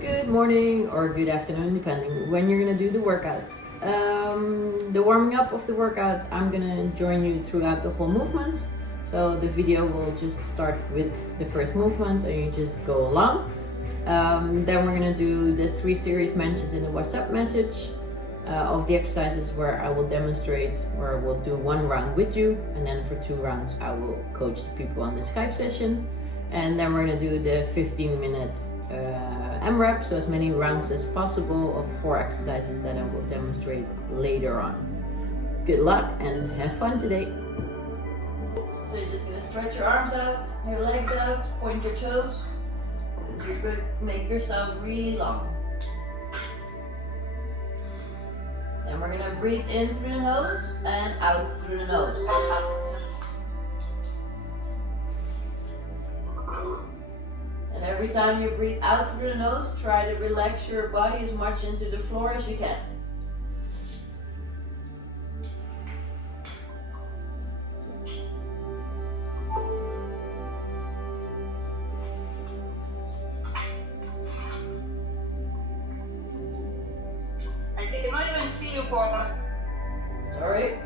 Good morning or good afternoon, depending when you're gonna do the workout. The warming up of the workout, I'm gonna join you throughout the whole movement. So the video will just start with the first movement and you just go along. Then we're gonna do the 3 series mentioned in the WhatsApp message of the exercises where I will demonstrate, or we'll do 1 round with you, and then for 2 rounds I will coach the people on the Skype session. And then we're gonna do the 15-minute MRAP, so as many rounds as possible of 4 exercises that I will demonstrate later on. Good luck and have fun today. So you're just gonna stretch your arms out, your legs out, point your toes, and just make yourself really long. Then we're gonna breathe in through the nose and out through the nose. And every time you breathe out through the nose, try to relax your body as much into the floor as you can. I cannot even see you, Paula. Sorry?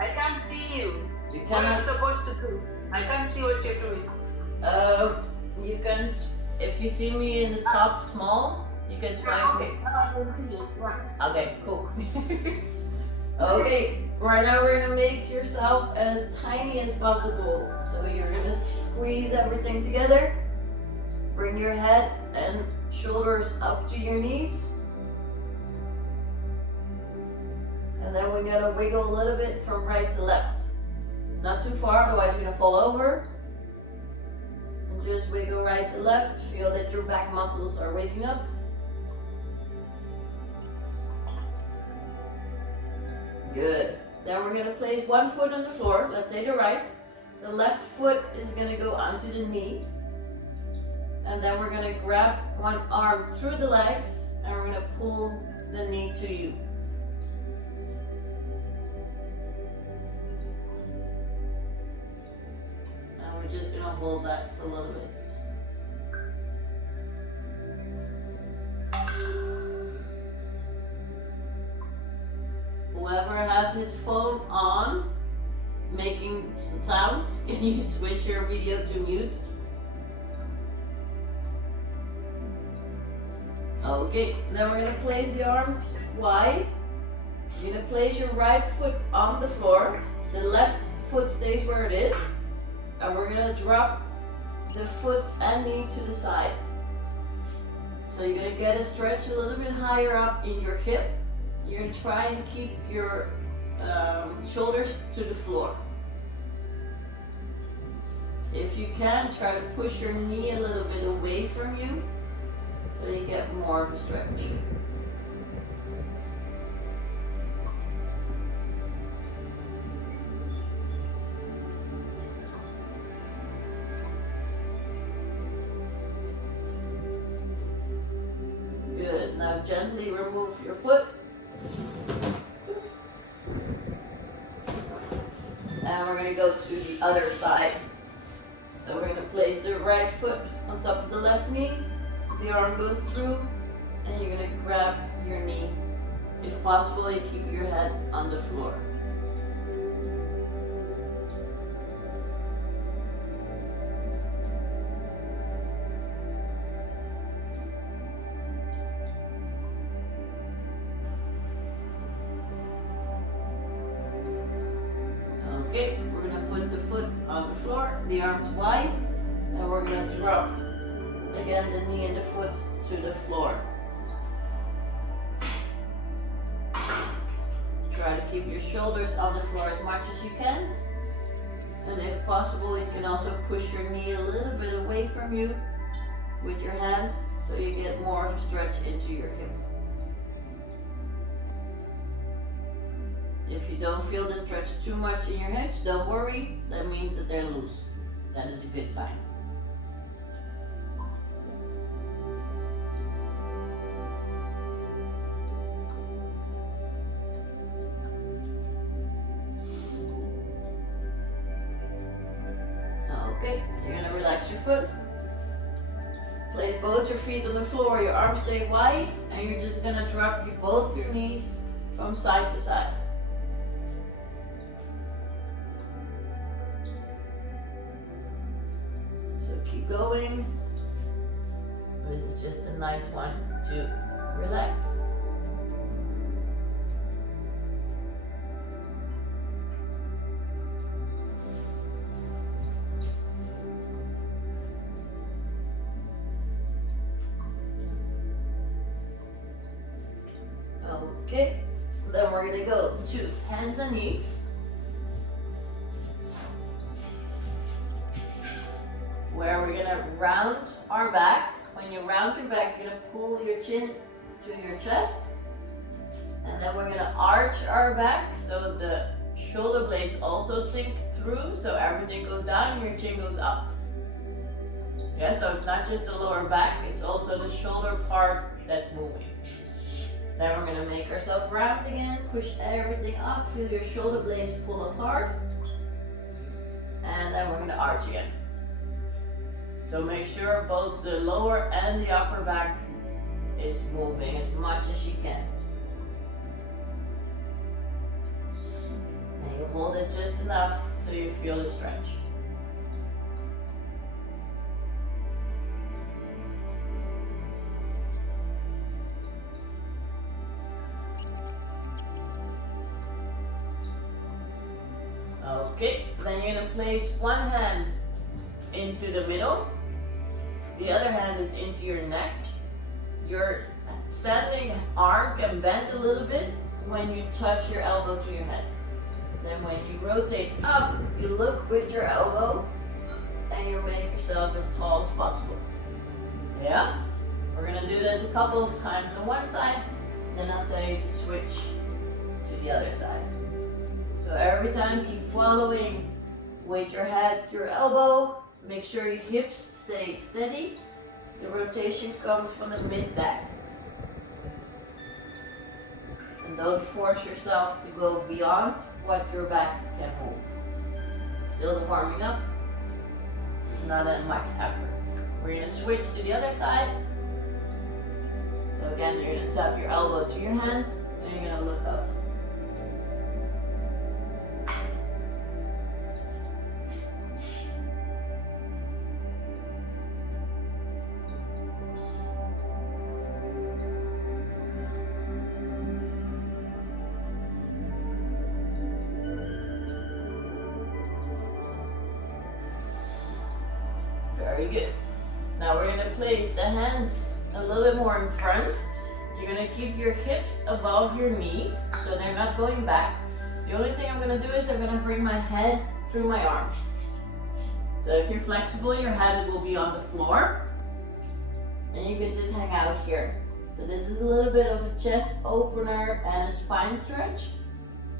I can't see you. You What are cannot. you supposed to do? I can't see what you're doing. You can, if you see me in the top small, you can swipe. Okay, now I can see you. Right. Okay, cool. Okay, right now we're gonna make yourself as tiny as possible. So you're gonna squeeze everything together. Bring your head and shoulders up to your knees. And then we're gonna wiggle a little bit from right to left. Not too far, otherwise you're gonna fall over. And just wiggle right to left. Feel that your back muscles are waking up. Good. Then we're gonna place 1 foot on the floor, let's say the right. The left foot is gonna go onto the knee. And then we're gonna grab one arm through the legs and we're gonna pull the knee to you. And we're just gonna hold that for a little bit. Whoever has his phone on, making sounds, can you switch your video to mute? Okay, then we're gonna place the arms wide. You're gonna place your right foot on the floor. The left foot stays where it is. And we're gonna drop the foot and knee to the side. So you're gonna get a stretch a little bit higher up in your hip. You're gonna try and keep your shoulders to the floor. If you can, try to push your knee a little bit away from you so you get more of a stretch. Good. Now gently remove your foot. Oops. And we're going to go to the other side. So we're going to place the right foot on top of the left knee. The arm goes through and you're going to grab your knee. If possible, you keep your head on the floor. Okay, we're gonna put the foot on the floor, the arms wide, and we're gonna drop again the knee and the foot to the floor. Try to keep your shoulders on the floor as much as you can. And if possible, you can also push your knee a little bit away from you with your hands so you get more of a stretch into your hip. If you don't feel the stretch too much in your hips, don't worry, that means that they're loose. That is a good sign. Okay, you're gonna relax your foot. Place both your feet on the floor, your arms stay wide, and you're just gonna drop both your knees from side to side. So keep going. This is just a nice one to relax. Okay, then we're gonna go to hands and knees. Where we're gonna round our back. When you round your back, you're gonna pull your chin to your chest. And then we're gonna arch our back so the shoulder blades also sink through, so everything goes down and your chin goes up. Yeah, so it's not just the lower back, it's also the shoulder part that's moving. Then we're gonna make ourselves round again, push everything up, feel your shoulder blades pull apart. And then we're gonna arch again. So make sure both the lower and the upper back is moving as much as you can. And you hold it just enough so you feel the stretch. Okay, then you're gonna place one hand into the middle, the other hand is into your neck. Your standing arm can bend a little bit when you touch your elbow to your head. Then when you rotate up, you look with your elbow and you make yourself as tall as possible. Yeah? We're gonna do this a couple of times on one side, then I'll tell you to switch to the other side. So every time, keep following with your head, your elbow. Make sure your hips stay steady. The rotation comes from the mid-back. And don't force yourself to go beyond what your back can move. Still the warming up. It's not a max effort. We're going to switch to the other side. So again, you're going to tap your elbow to your hand, and you're going to look up. Very good. Now we're going to place the hands a little bit more in front. You're going to keep your hips above your knees, so they're not going back. The only thing I'm going to do is I'm going to bring my head through my arms. So if you're flexible, your head will be on the floor. And you can just hang out here. So this is a little bit of a chest opener and a spine stretch,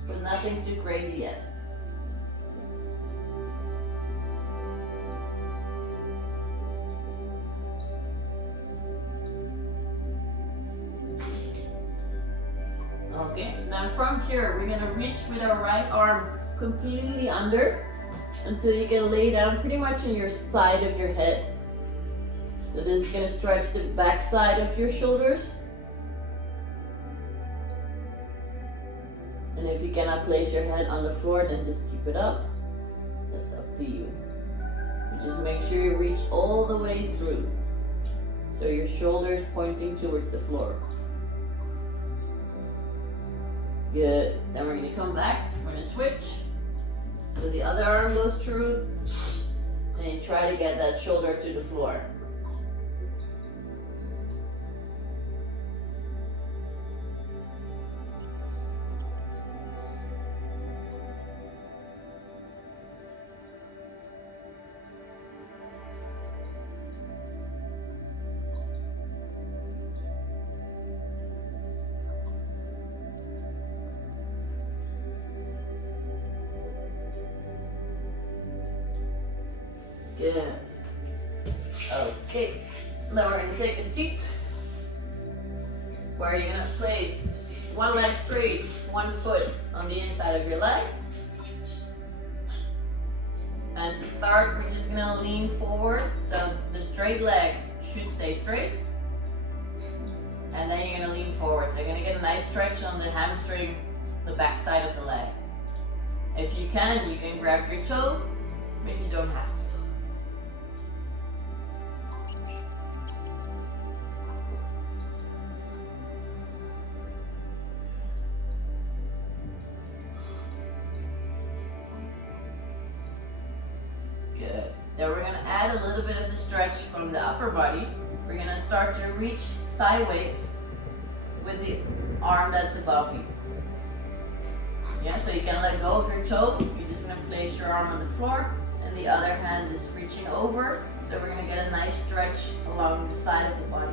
but nothing too crazy yet. Okay, now from here, we're gonna reach with our right arm completely under until you can lay down pretty much on your side of your head. So this is gonna stretch the back side of your shoulders. And if you cannot place your head on the floor, then just keep it up. That's up to you. You just make sure you reach all the way through. So your shoulders pointing towards the floor. Good. Then we're going to come back. We're going to switch. So the other arm goes through. And you try to get that shoulder to the floor. Good. Okay, now we're going to take a seat where you're going to place one leg straight, one foot on the inside of your leg. And to start, we're just gonna lean forward, so the straight leg should stay straight. And then you're gonna lean forward, so you're gonna get a nice stretch on the hamstring, the back side of the leg. If you can grab your toe, but you don't have to. Good. Then we're going to add a little bit of the stretch from the upper body. We're going to start to reach sideways with the arm that's above you. Yeah, so you can let go of your toe. You're just going to place your arm on the floor and the other hand is reaching over. So we're going to get a nice stretch along the side of the body.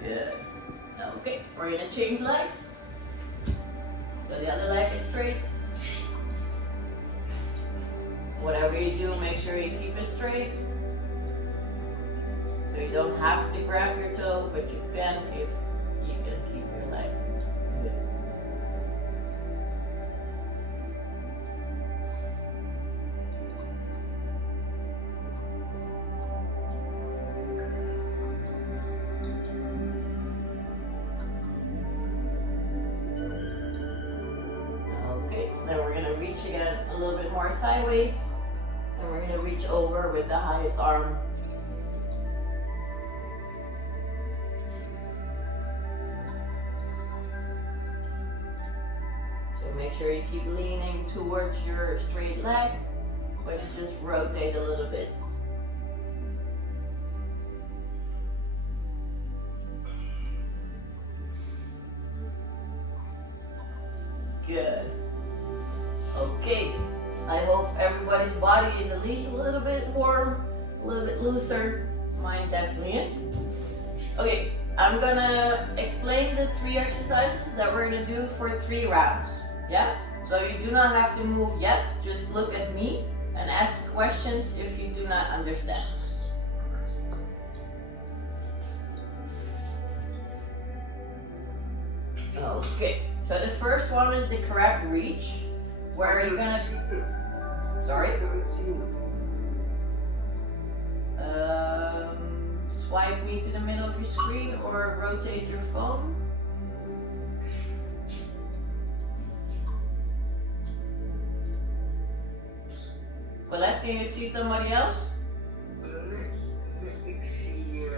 Good. Okay, we're gonna change legs. So the other leg is straight. Whatever you do, make sure you keep it straight. So you don't have to grab your toe, but you can if you can keep your leg. Good. Then we're going to reach again a little bit more sideways. And we're going to reach over with the highest arm. So make sure you keep leaning towards your straight leg, but you just rotate a little bit. Good. Okay, I hope everybody's body is at least a little bit warm, a little bit looser. Mine definitely is. Okay, I'm gonna explain the 3 exercises that we're gonna do for 3 rounds. Yeah? So you do not have to move yet, just look at me and ask questions if you do not understand. Okay, so the first one is the crab reach. Where are you gonna? Sorry? Swipe me to the middle of your screen or rotate your phone. Colette, can you see somebody else? Ik zie.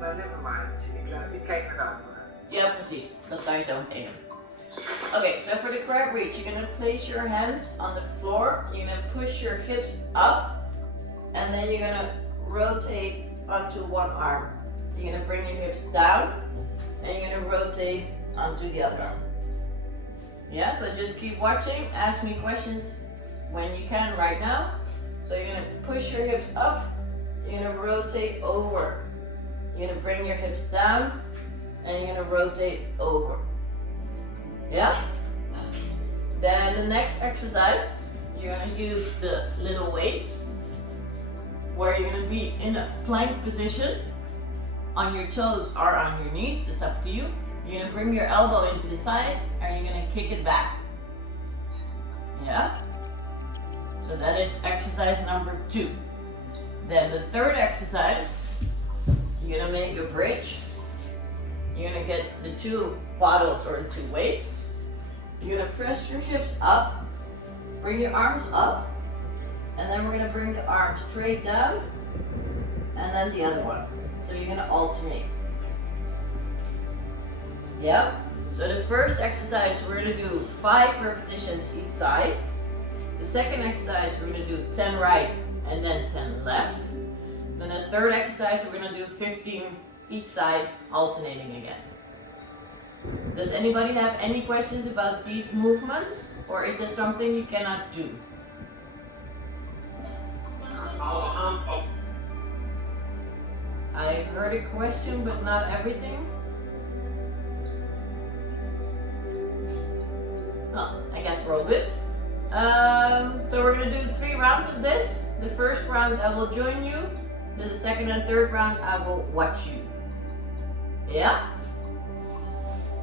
Maar nevermind. Ik kijk naar de andere. Ja, precies. Dat kan je zo meteen doen. Okay, so for the crab reach, you're gonna place your hands on the floor. You're gonna push your hips up, and then you're gonna rotate onto one arm. You're gonna bring your hips down, and you're gonna rotate onto the other arm. Yeah, so just keep watching. Ask me questions when you can right now. So you're gonna push your hips up. You're gonna rotate over. You're gonna bring your hips down, and you're gonna rotate over. Yeah? Then the next exercise, you're gonna use the little weight where you're gonna be in a plank position on your toes or on your knees, it's up to you. You're gonna bring your elbow into the side and you're gonna kick it back. Yeah? So that is exercise number 2. Then the third exercise, you're gonna make a bridge. You're gonna get the 2 paddles or the 2 weights. You're gonna press your hips up, bring your arms up, and then we're gonna bring the arms straight down, and then the other one. So you're gonna alternate. Yep. So the first exercise, we're gonna do 5 repetitions each side. The second exercise, we're gonna do 10 right and then 10 left. Then the third exercise, we're gonna do 15 each side, alternating again. Does anybody have any questions about these movements, or is there something you cannot do? I heard a question, but not everything. Oh, I guess we're all good. So we're gonna do 3 rounds of this. The first round I will join you, then the second and third round I will watch you. Yeah?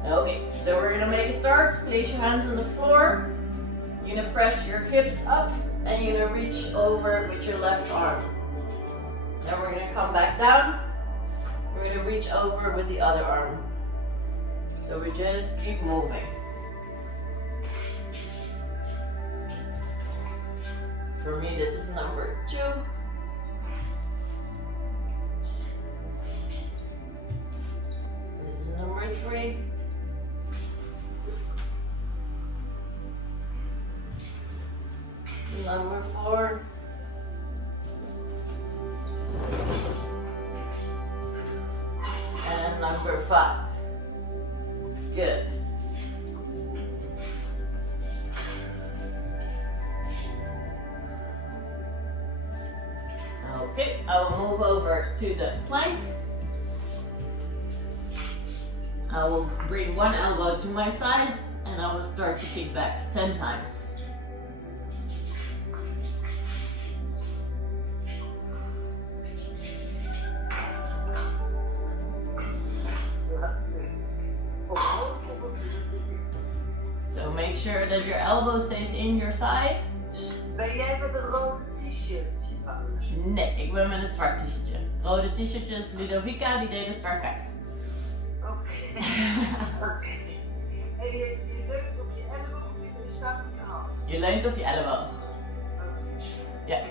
Okay, so we're gonna make a start. Place your hands on the floor. You're gonna press your hips up and you're gonna reach over with your left arm. Then we're gonna come back down. We're gonna reach over with the other arm. So we just keep moving. For me, this is number 2. This is number 3. Number 4. And number 5. Good. Okay, I will move over to the plank. I will bring one elbow to my side and I will start to kick back 10 times. So make sure that your elbow stays in your side. Ben jij met een rode t-shirt, Paula? Nee, ik ben met een zwart t-shirtje. Rode t-shirtjes, Ludovica, die deed het perfect. Oké. Oké. En je leunt op je elleboog of je staat op je hand? Je leunt op je elleboog. Oké. Yeah.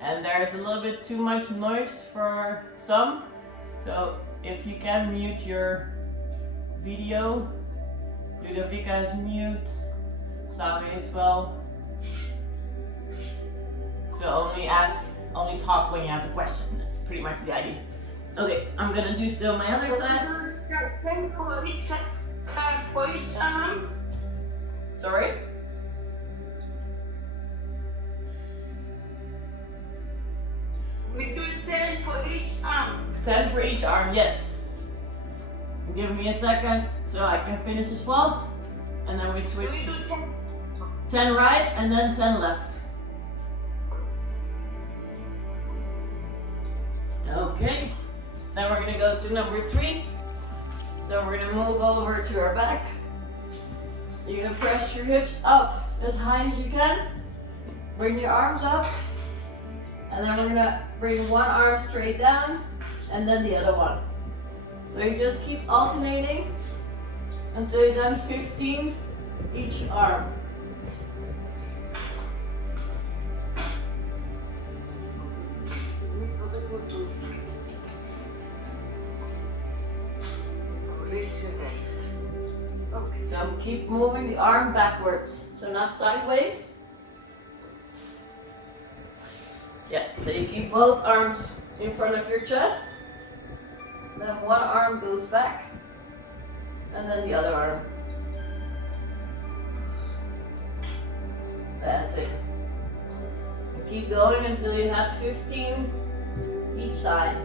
And there's a little bit too much noise for some. So if you can mute your video. Ludovica is mute. Sabi as well. So only talk when you have a question. That's pretty much the idea. Okay, I'm gonna do still my other side. For each arm. Sorry? We do 10 for each arm. 10 for each arm, yes. Give me a second so I can finish as well. And then we switch. We do 10. 10 right and then 10 left. Okay. Then we're gonna go to number 3. So we're gonna move over to our back. You're gonna press your hips up as high as you can. Bring your arms up. And then we're gonna bring one arm straight down and then the other one. So you just keep alternating until you're done 15 each arm. Niet wat ik moet doen. Links en rechts. Oké. So keep moving the arm backwards, so not sideways. Yeah, so you keep both arms in front of your chest. Then one arm goes back, and then the other arm. That's it. You keep going until you have 15 each side.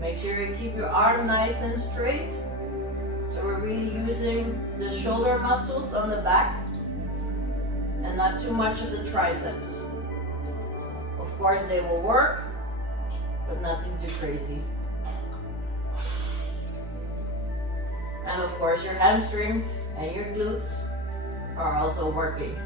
Make sure you keep your arm nice and straight. So we're really using the shoulder muscles on the back and not too much of the triceps. Of course they will work, but nothing too crazy. And of course your hamstrings and your glutes are also working.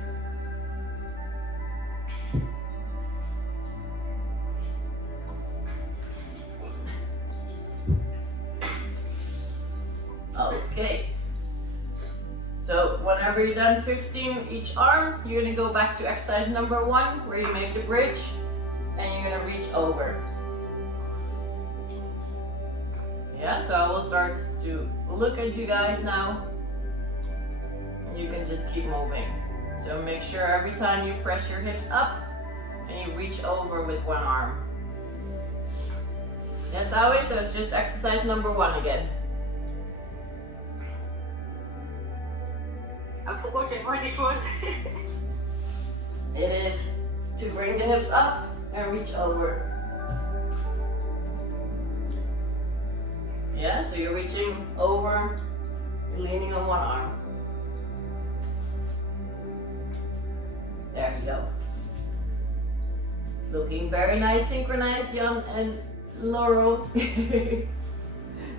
Okay, so whenever you're done 15 each arm, you're gonna go back to exercise number 1 where you make the bridge and you're gonna reach over. Yeah, so I will start to look at you guys now. You can just keep moving. So make sure every time you press your hips up and you reach over with one arm. Yes, always, so it's just exercise number 1 again. I forgot what it was. It is to bring the hips up and reach over. Yeah, so you're reaching over, you're leaning on one arm. There you go. Looking very nice, synchronized, Jan and Laurel.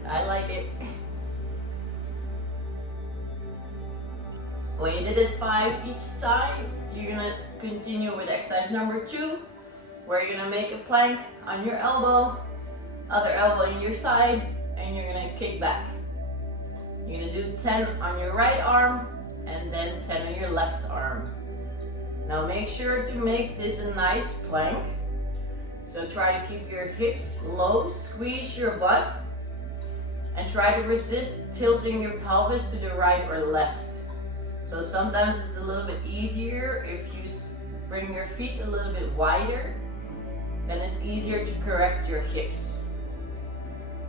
I like it. When you did it 5 each side, you're gonna continue with exercise number 2, where you're gonna make a plank on your elbow, other elbow in your side, and you're gonna kick back. You're gonna do 10 on your right arm, and then 10 on your left arm. Now make sure to make this a nice plank. So try to keep your hips low, squeeze your butt, and try to resist tilting your pelvis to the right or left. So sometimes it's a little bit easier if you bring your feet a little bit wider, then it's easier to correct your hips.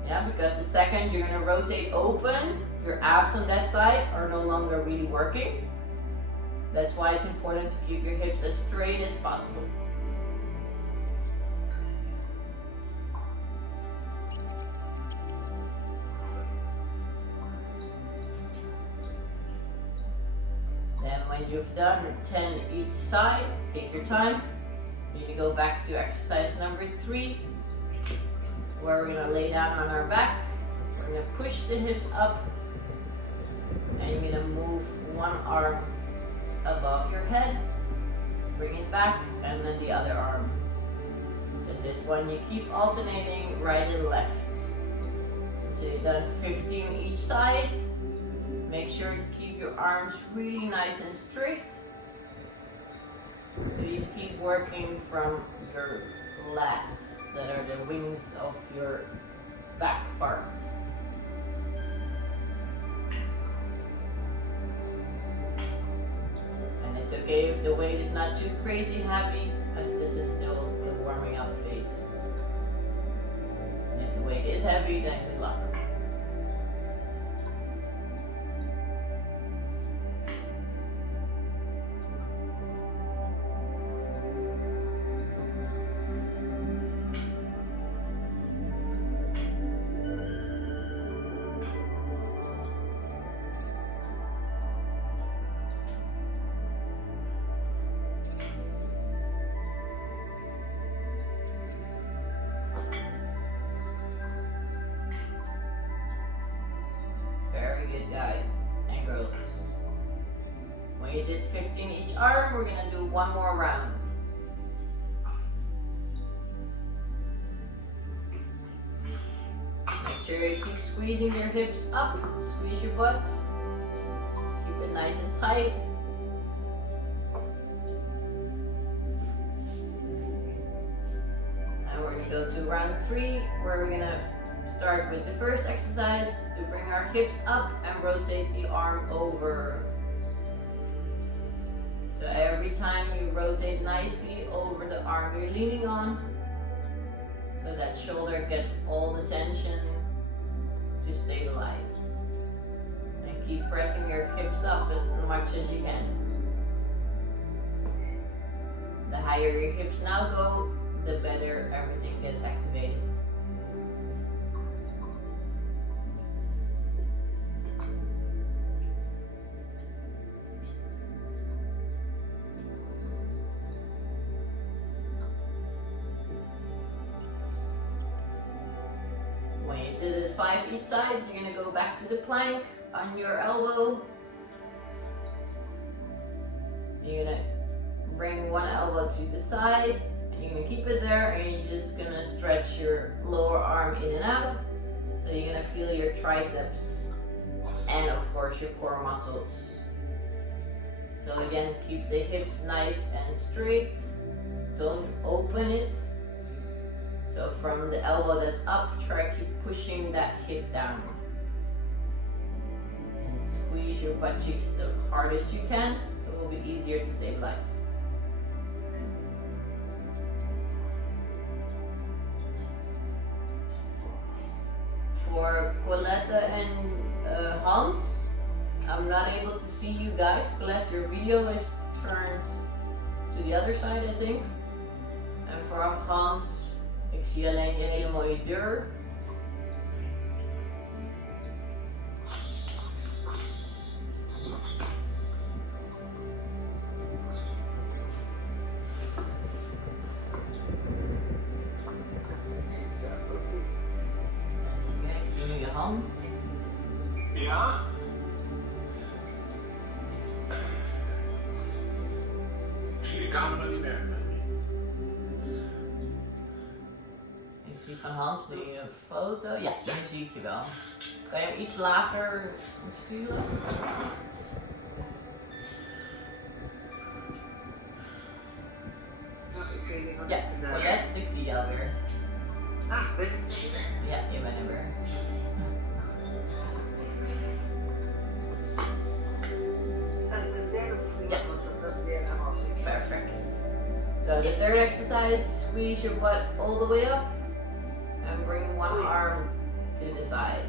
Yeah, because the second you're gonna rotate open, your abs on that side are no longer really working. That's why it's important to keep your hips as straight as possible. Then when you've done 10 each side, take your time. You need to go back to exercise number 3, where we're gonna lay down on our back. We're gonna push the hips up, and you're gonna move one arm above your head, bring it back, and then the other arm. So this one you keep alternating right and left. Until you've done 15 each side. Make sure to keep your arms really nice and straight. So you keep working from your lats, that are the wings of your back part. And it's okay if the weight is not too crazy heavy, because this is still a warming up phase. And if the weight is heavy, then good luck. Guys and girls, when you did 15 each arm, we're gonna do one more round. Make sure you keep squeezing your hips up, squeeze your butt, keep it nice and tight. And we're gonna go to round 3, where we're gonna start with the first exercise to bring our hips up and rotate the arm over. So every time you rotate nicely over the arm you're leaning on, so that shoulder gets all the tension to stabilize. And keep pressing your hips up as much as you can. The higher your hips now go, the better everything gets activated. When you did it 5 each side, you're gonna go back to the plank on your elbow. You're gonna bring one elbow to the side, and you're gonna keep it there, and you're just gonna stretch your lower arm in and out. So you're gonna feel your triceps and of course your core muscles. So again, keep the hips nice and straight. Don't open it. So from the elbow that's up, try to keep pushing that hip down. And squeeze your butt cheeks the hardest you can. It will be easier to stabilize. For Colette and Hans, I'm not able to see you guys. Colette, your video is turned to the other side, I think. En voor Hans, ik zie alleen je hele mooie deur. Ja? Ik zie de camera niet meer. Ik zie van Hans nu een foto. Ja, nu zie ik je wel. Kan je hem iets lager sturen? Ja, ik weet niet wat Ja, ik gedaan heb. Colette, ik zie jou weer. Ah, ben ik er weer? Ja, je bent er weer. En de derde oefening Ja. was dat weer helemaal zitten. Perfect. So the third exercise, squeeze your butt all the way up and bring one arm to the side.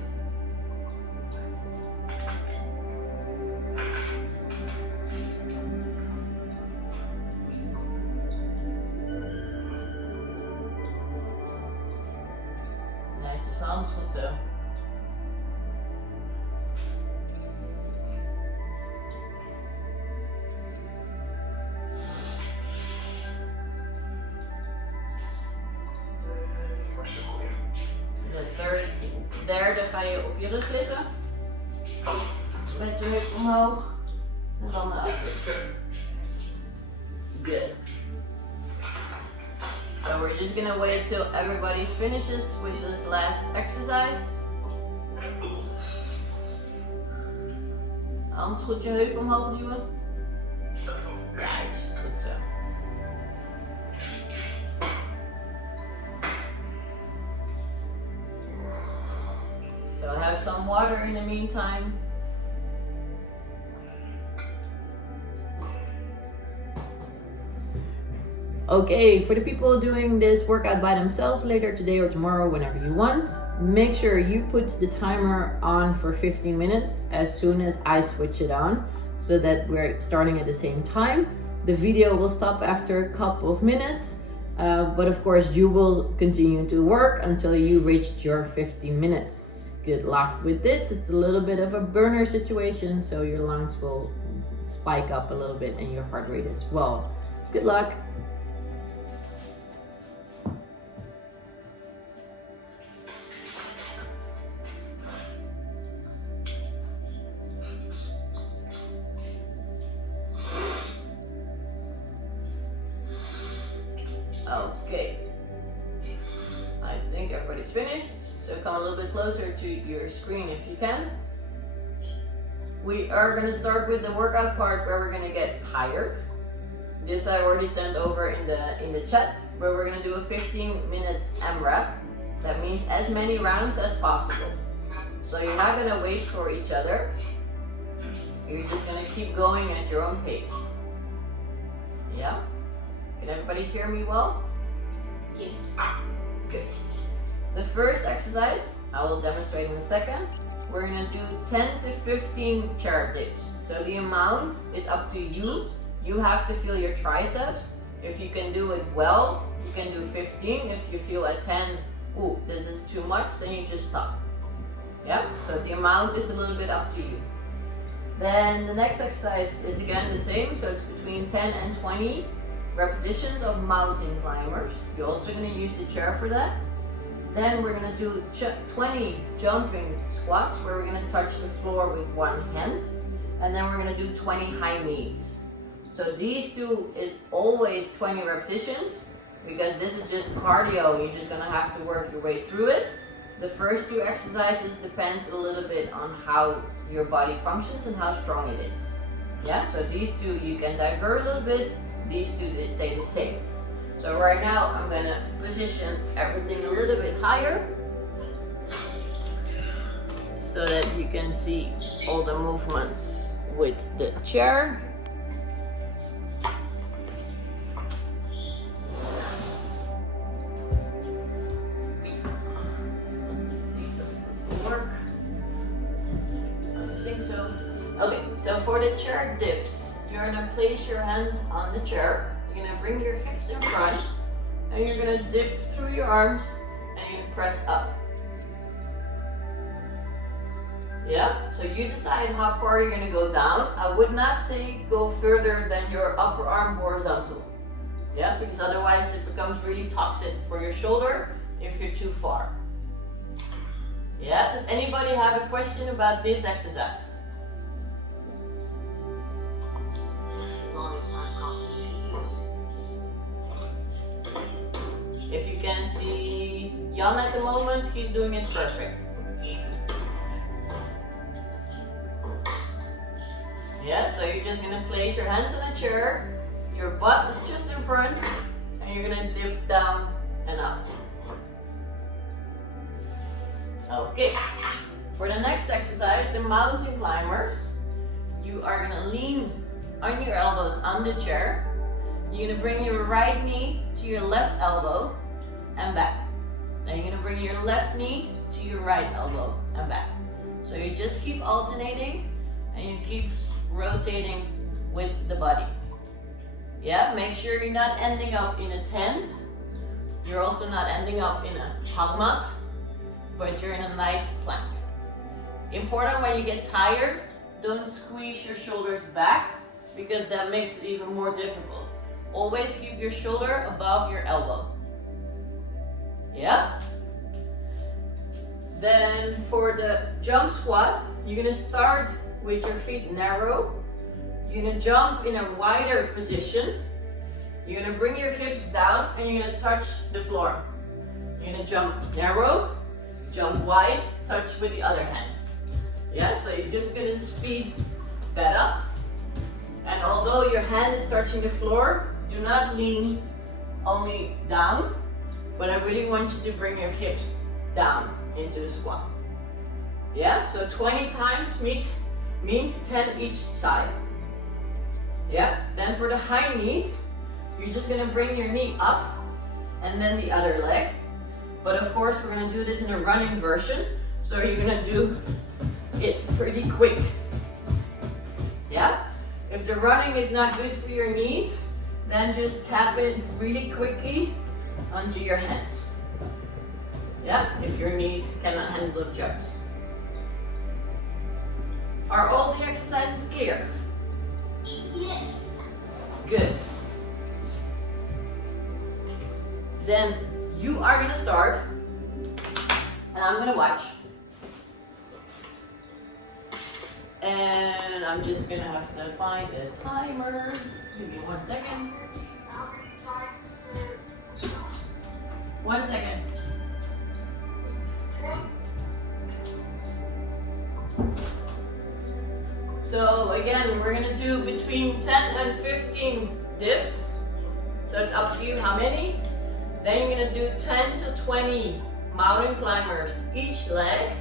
Netjes handschoenen. De derde ga je op je rug liggen. Met je heup omhoog. En dan good. So we're just gonna wait till everybody finishes with this last exercise. Anders goed je heup omhoog duwen. Juist, goed zo. So have some water in the meantime. Okay, for the people doing this workout by themselves later today or tomorrow, whenever you want, make sure you put the timer on for 15 minutes as soon as I switch it on, so that we're starting at the same time. The video will stop after a couple of minutes, but of course you will continue to work until you reached your 15 minutes. Good luck with this. It's a little bit of a burner situation, so your lungs will spike up a little bit and your heart rate as well. Good luck. Okay, I think everybody's finished, so come a little bit closer to your screen if you can. We are going to start with the workout part where we're going to get tired. This I already sent over in the chat, where we're going to do a 15 minutes MRAP. That means as many rounds as possible. So you're not going to wait for each other. You're just going to keep going at your own pace. Yeah? Can everybody hear me well? Yes. Good. The first exercise, I will demonstrate in a second. We're going to do 10 to 15 chair dips. So the amount is up to you. You have to feel your triceps. If you can do it well, you can do 15. If you feel at 10, ooh, this is too much, then you just stop. Yeah? So the amount is a little bit up to you. Then the next exercise is again the same. So it's between 10 and 20 repetitions of mountain climbers. You're also going to use the chair for that. Then we're going to do 20 jumping squats where we're going to touch the floor with one hand. And then we're going to do 20 high knees. So these two is always 20 repetitions because this is just cardio. You're just going to have to work your way through it. The first two exercises depends a little bit on how your body functions and how strong it is. Yeah, so these two you can divert a little bit. These two, they stay the same. So right now I'm gonna position everything a little bit higher so that you can see all the movements with the chair. Let's see if this will work. I think so. Okay, so for the chair dips, you're gonna place your hands on the chair. You're gonna bring your hips in front and you're gonna dip through your arms and you press up. Yeah, so you decide how far you're gonna go down. I would not say go further than your upper arm horizontal. Yeah, because otherwise it becomes really toxic for your shoulder if you're too far. Yeah, does anybody have a question about this exercise? If you can see Jan at the moment, he's doing it perfect. Yeah, so you're just gonna place your hands on a chair, your butt is just in front, and you're gonna dip down and up. Okay, for the next exercise, the mountain climbers, you are gonna lean on your elbows on the chair. You're gonna bring your right knee to your left elbow and back. Then you're gonna bring your left knee to your right elbow and back. So you just keep alternating and you keep rotating with the body. Yeah, make sure you're not ending up in a tent. You're also not ending up in a hang mat, but you're in a nice plank. Important when you get tired, don't squeeze your shoulders back because that makes it even more difficult. Always keep your shoulder above your elbow. Yeah? Then for the jump squat, you're gonna start with your feet narrow. You're gonna jump in a wider position. You're gonna bring your hips down and you're gonna touch the floor. You're gonna jump narrow, jump wide, touch with the other hand. Yeah, so you're just gonna speed that up. And although your hand is touching the floor, do not lean only down, but I really want you to bring your hips down into the squat. Yeah, so 20 times means 10 each side. Yeah, then for the high knees, you're just gonna bring your knee up and then the other leg. But of course, we're gonna do this in a running version, so you're gonna do it pretty quick. Yeah, if the running is not good for your knees, then just tap it really quickly onto your hands. Yeah, if your knees cannot handle the jumps. Are all the exercises clear? Yes. Good. Then you are gonna start, and I'm gonna watch. And I'm just gonna have to find a timer. Give me 1 second. 1 second. So again, we're gonna do between 10 and 15 dips. So it's up to you how many. Then you're gonna do 10 to 20 mountain climbers each leg.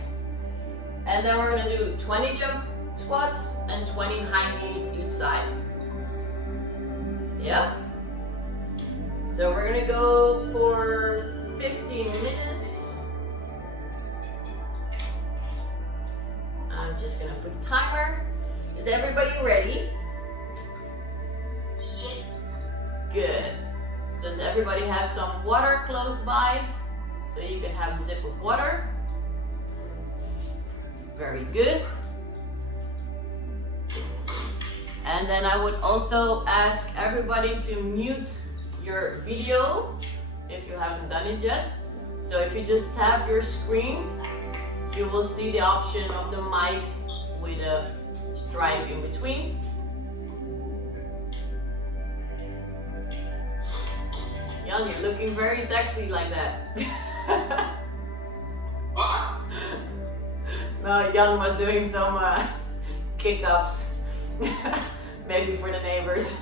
And then we're gonna do 20 jump squats and 20 high knees each side. Yeah? So we're gonna go for 15 minutes. I'm just gonna put the timer. Is everybody ready? Yes. Good. Does everybody have some water close by? So you can have a sip of water. Very good. And then I would also ask everybody to mute your video if you haven't done it yet. So if you just tap your screen, you will see the option of the mic with a stripe in between. Jan, you're looking very sexy like that. What? No, Jan was doing some kick-ups. Maybe for the neighbors.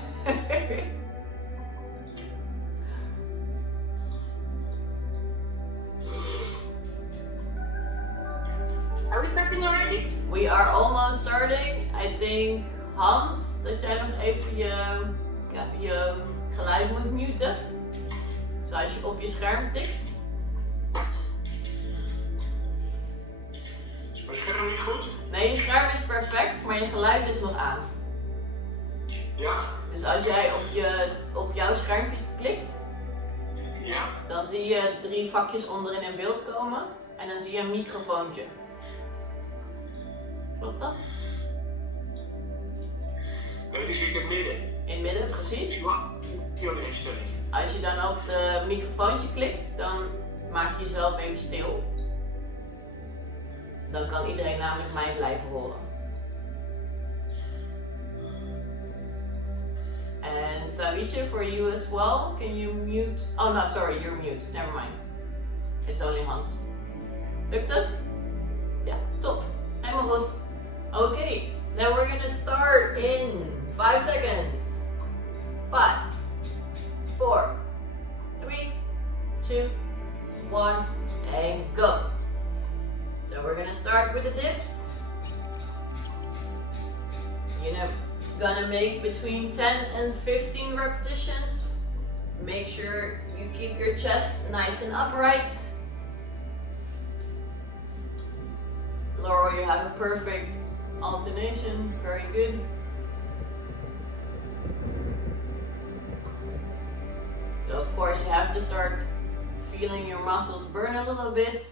Are we starting already? We are almost starting. I think, Hans, dat jij nog even je geluid moet muten. Dus als je op je scherm tikt. Is mijn scherm niet goed? Nee, je scherm is perfect, maar je geluid is nog aan. Ja? Dus als jij op jouw schermpje klikt, Ja? dan zie je 3 vakjes onderin in beeld komen. En dan zie je een microfoontje. Klopt dat? Nee, die zie ik in het midden. In het midden, precies. Jouw instelling. Als je dan op de microfoontje klikt, dan maak je jezelf even stil. Dan kan iedereen namelijk mij blijven horen. And Savitje, for you as well, can you mute? Oh no, sorry, you're mute. Never mind. It's only Hans. Lukt het? Ja, top. Helemaal goed. Okay, now we're gonna start in 5 seconds. 5, 4, 3, 2, 1, and go. So we're gonna start with the dips. You're gonna make between 10 and 15 repetitions. Make sure you keep your chest nice and upright. Laurel, you have a perfect alternation. Very good. So of course you have to start feeling your muscles burn a little bit.